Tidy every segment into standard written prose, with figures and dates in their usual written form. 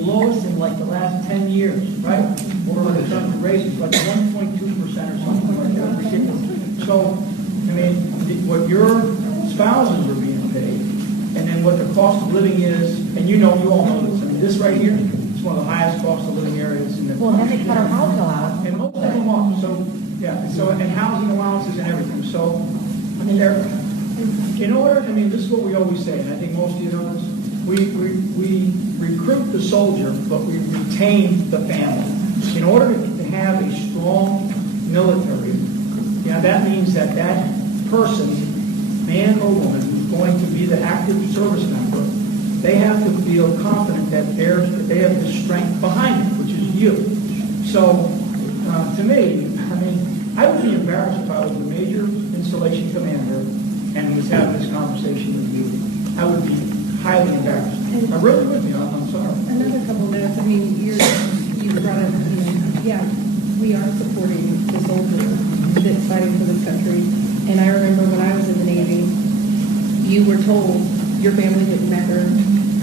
lowest in like the last 10 years, right? Or when it comes to raises, like 1.2% or something like that, ridiculous. So, I mean, what your spouses are being paid, and then what the cost of living is, and you all know this. I mean, this right here is one of the highest cost of living areas in the country. Well, then they cut our housing allowance. And most of them are. So, yeah, so, and housing allowances and everything. So, I mean, in order, I mean, this is what we always say, and I think most of you know this, we recruit the soldier, but we retain the family. In order to have a strong military, that means that person, man or woman, who's going to be the active service member, they have to feel confident that they have the strength behind it, which is you. So, to me, I mean, I would be embarrassed if I was a major installation commander and was having this conversation with you. I would be highly embarrassed. I really would be. I'm sorry. Another couple of notes. I mean, you brought up, yeah, we are supporting the soldier that's fighting for this country. And I remember when I was in the Navy, you were told your family didn't matter,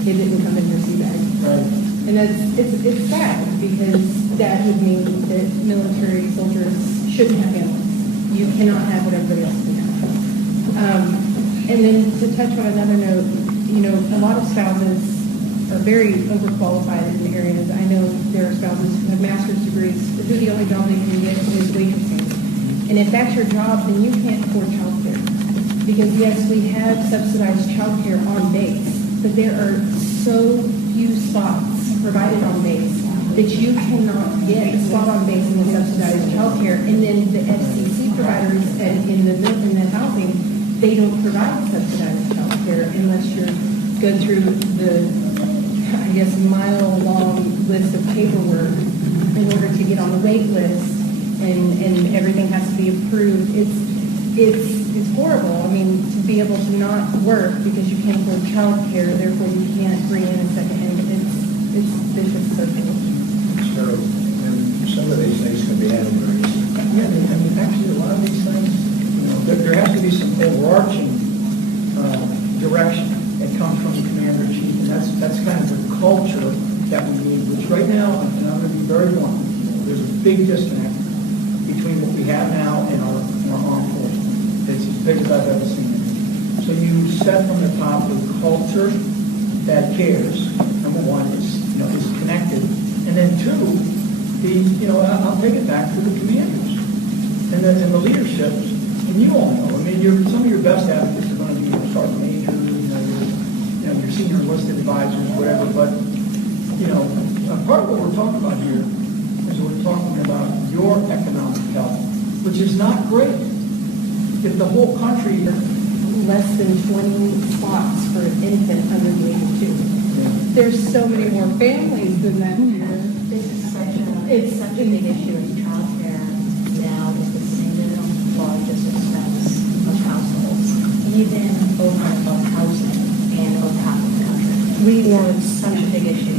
it didn't come in your sea bag. Right. And it's sad because that would mean that military soldiers shouldn't have families. You cannot have what everybody else can have. And then to touch on another note, a lot of spouses are very overqualified in areas. I know there are spouses who have master's degrees, who the only job they can get is waitressing. And if that's your job, then you can't afford child care. Because yes, we have subsidized child care on base, but there are so few spots provided on base that you cannot get a spot on base in the subsidized child care. And then the FCC providers in the housing, they don't provide subsidized child care unless you're going through the, I guess, mile-long list of paperwork in order to get on the wait list, and everything has to be approved. It's horrible. I mean, to be able to not work because you can't afford child care, therefore you can't bring in a second income. It's vicious circle. So, and some of these things can be handled very easily. Yeah, I mean, actually, a lot of these things, there has to be some overarching direction that comes from the commander-in-chief, and that's kind of the culture that we need, which right now, and I'm going to be very blunt, there's a big disconnect between what we have now and our armed forces. It's as big as I've ever seen it. So you set from the top a culture that cares. Number one is connected, and then two, I'll take it back to the commanders and the leadership. And you all know, I mean, some of your best advocates are going to be your sergeant major, your senior enlisted advisors, whatever. But part of what we're talking about here is we're talking about your economic health, which is not great. If the whole country Less than 20 spots for an infant under the age of 2. Yeah. There's so many more families than that here. It's such a big issue in childcare now is the single largest expense of households, even over housing and over half of the country. It's such a big issue.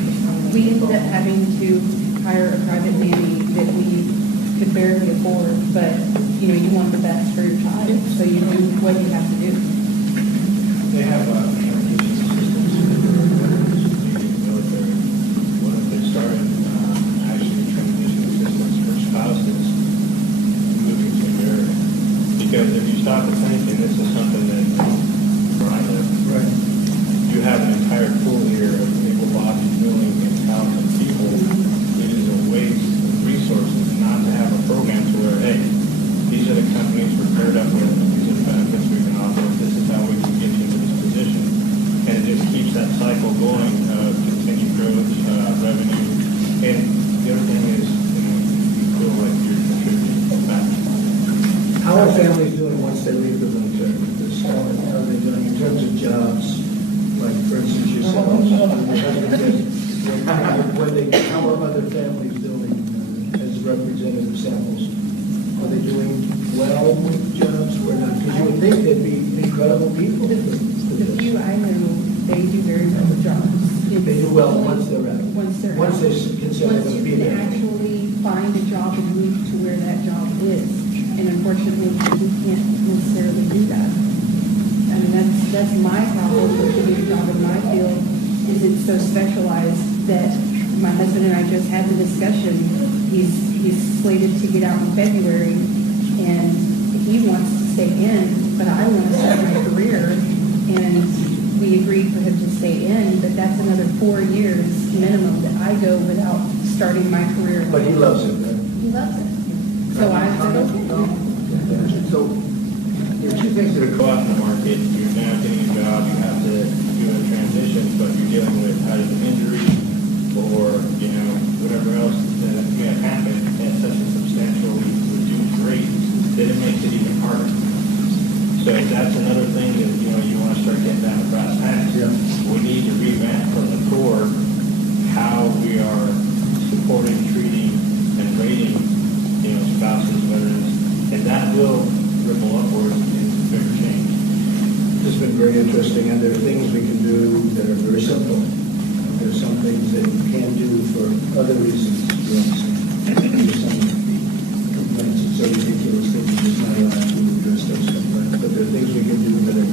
We ended up having to hire a private nanny that we could barely afford, but you want the best for your child, so you do what you have to do. They have transition systems in the military. What if they started actually transition systems for spouses moving to the area? Because if you stop to think, and this is something that where I live, right. you have an entire pool here of able-bodied, willing, and talented people. It is a waste of resources not to have a program to where, hey, these are the companies we're paired up with, these are the benefits we can offer, this is how we can get you into this position. And it just keeps that cycle going of continued growth, revenue. And the other thing is, you feel like you're contributing back. How are families doing once they leave the military? How are they doing in terms of jobs? Like, for instance, yourselves, how are other families doing as representative samples? Are they doing well with jobs or not? Because you would think they'd be incredible people. The few I know, they do very well with jobs. They do well once they're out. Once they're Once out. they consider Once them to you be can there. actually find a job and move to where that job is. And unfortunately, we can't necessarily do that. I mean, that's my problem with getting a job in my field, is it's so specialized that my husband and I just had the discussion. He's slated to get out in February, and he wants to stay in, but I want to start my career. And we agreed for him to stay in, but that's another 4 years minimum that I go without starting my career. But he loves it, right? He loves it. So I said, okay. So, there are two things that To are go out in the market, you're now getting a job, you have to do a transition, but you're dealing with either an injury or, whatever else that may have happened at such a substantially reduced rate, that it makes it even harder. So that's another thing that, you want to start getting down to brass tacks. Yeah. We need to revamp from the core how we are supporting, treating, and rating, spouses, veterans, and that will ripple upwards into bigger change. It's been very interesting, and there are things we can do that are very simple. There are some things that you can do for other reasons. There's some complaints and so ridiculous that you're just not allowed to address those complaints. But there are things we can do that are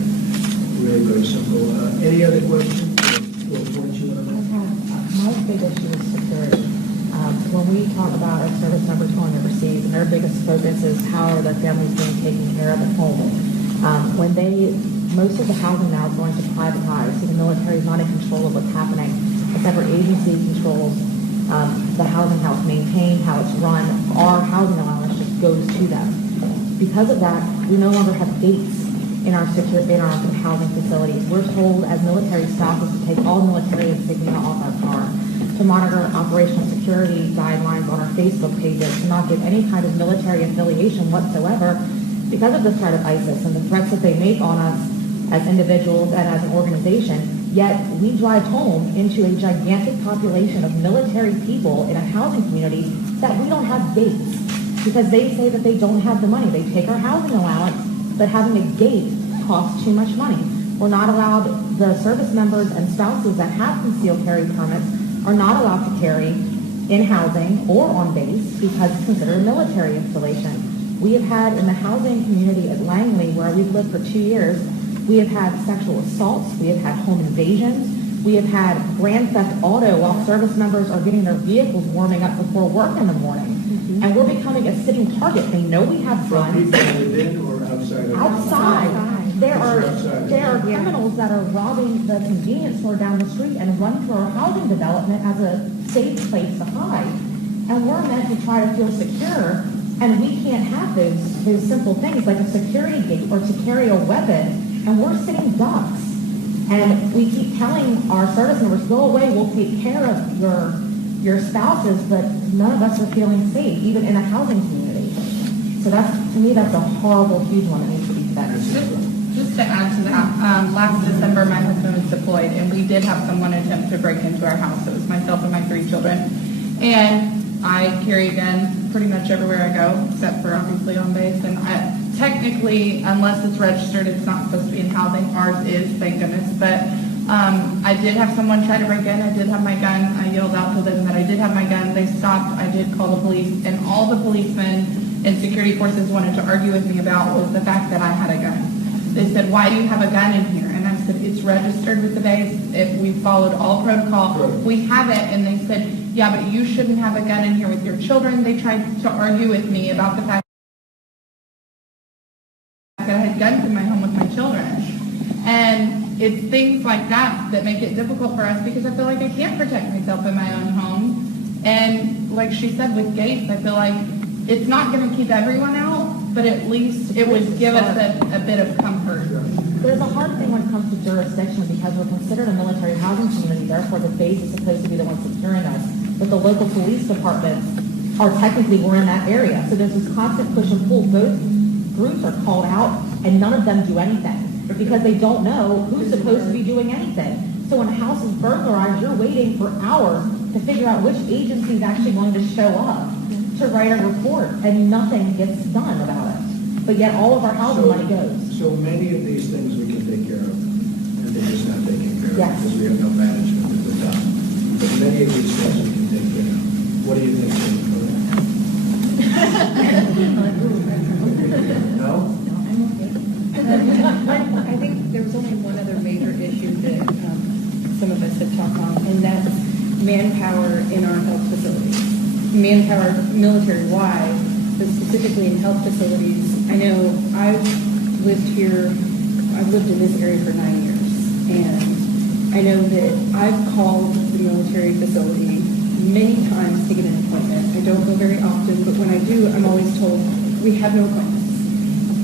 really very simple. Any other questions? We'll point you on that. My big issue is security. When we talk about our service members going overseas, and their biggest focus is how are their families being taken care of at home. Most of the housing now is going to privatize, so the military is not in control of what's happening. A separate agency controls the housing, how it's maintained, how it's run. Our housing allowance just goes to them. Because of that, we no longer have gates in our housing facilities. We're told as military spouses to take all military insignia off our car, to monitor operational security guidelines on our Facebook pages, to not give any kind of military affiliation whatsoever because of the threat of ISIS and the threats that they make on us as individuals and as an organization. Yet we drive home into a gigantic population of military people in a housing community that we don't have gates because they say that they don't have the money. They take our housing allowance, but having a gate costs too much money. We're not allowed, the service members and spouses that have concealed carry permits are not allowed to carry in housing or on base because it's considered a military installation. We have had in the housing community at Langley, where we've lived for 2 years, we have had sexual assaults, we have had home invasions, we have had grand theft auto while service members are getting their vehicles warming up before work in the morning. And we're becoming a sitting target. They know we have From guns. people within or outside? of- Outside. There Outside. are criminals that are robbing the convenience store down the street and run through our housing development as a safe place to hide. And we're meant to try to feel secure, and we can't have those simple things like a security gate or to carry a weapon, and we're sitting ducks. And we keep telling our service members, go away, we'll take care of your spouses, but none of us are feeling safe, even in a housing community. So to me, that's a horrible, huge one that needs to be fixed. Just to add to that, last December my husband was deployed and we did have someone attempt to break into our house. It was myself and my 3 children. And I carry a gun pretty much everywhere I go, except for obviously on base. And technically, unless it's registered, it's not supposed to be in housing. Ours is, thank goodness. But I did have someone try to break in. I did have my gun. I yelled out to them that I did have my gun. They stopped. I did call the police. And all the policemen and security forces wanted to argue with me about was the fact that I had a gun. They said, why do you have a gun in here? And I said, it's registered with the base. If we followed all protocol, we have it. And they said, yeah, but you shouldn't have a gun in here with your children. They tried to argue with me about the fact that I had guns in my home with my children. And it's things like that that make it difficult for us because I feel like I can't protect myself in my own home. And like she said, with gates, I feel like it's not going to keep everyone out, but at least it would give us a bit of comfort. There's a hard thing when it comes to jurisdiction because we're considered a military housing community, therefore the base is supposed to be the one securing us. But the local police departments are technically, we're in that area. So there's this constant push and pull. Both groups are called out and none of them do anything because they don't know who's supposed to be doing anything. So when a house is burglarized, you're waiting for hours to figure out which agency is actually going to show up to write a report, and nothing gets done about it. But yet all of our housing money goes. So many of these things we can take care of, and they're just not taken care of Yes. because we have no management at the top. But many of these things we can take care of. What do you think, Cindy? No? I think there was only one other major issue that some of us had talked on, and that's manpower in our health facilities. Manpower military-wide, but specifically in health facilities. I know I've lived in this area for 9 years, and I know that I've called the military facility many times to get an appointment. I don't go very often, but when I do, I'm always told, we have no appointments.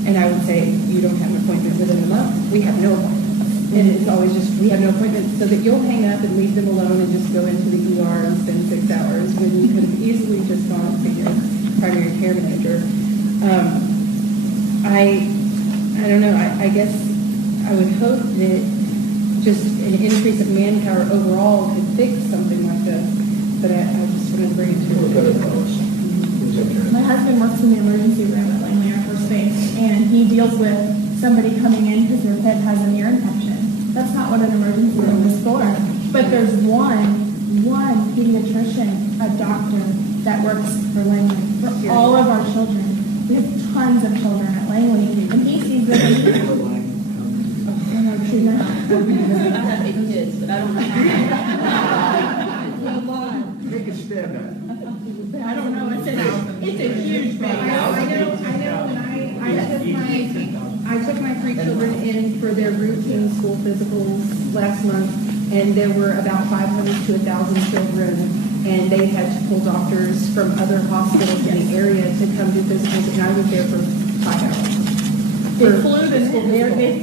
And I would say, you don't have an appointment within a month? We have no appointments. And it's always just, we have no appointments, so that you'll hang up and leave them alone and just go into the ER and spend 6 hours when you could have easily just gone to your primary care manager. I don't know, I guess I would hope that just an increase of manpower overall could fix something like this, but I just wanted to bring it to your attention. My husband works in the emergency room at Langley Air Force Base, and he deals with somebody coming in because their kid has an ear infection. That's not what an emergency room is for. But there's one pediatrician, a doctor, that works for Langley, for all of our children. We have tons of children at Langley, and he sees them. I have 8 kids, but I don't know. Take a stab at it. I don't know, it's a huge base. I know, I took my 3 children in for their routine school physicals last month, and there were about 500 to 1,000 children, and they had to pull doctors from other hospitals in the area to come do physicals, and I was there for 5 hours. They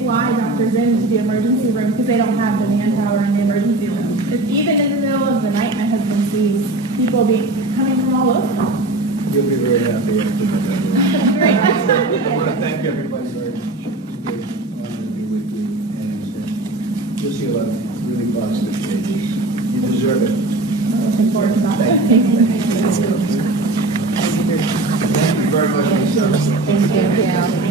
fly doctors into the emergency room because they don't have the manpower in the emergency room. Even in the middle of the night, my husband sees people coming from all over. You'll be very happy after November. Great. I want to thank everybody very much. It's a great honor to be with you, and you'll see a lot of really positive changes. You deserve it. Looking forward to that. Thank you very much. Thank you.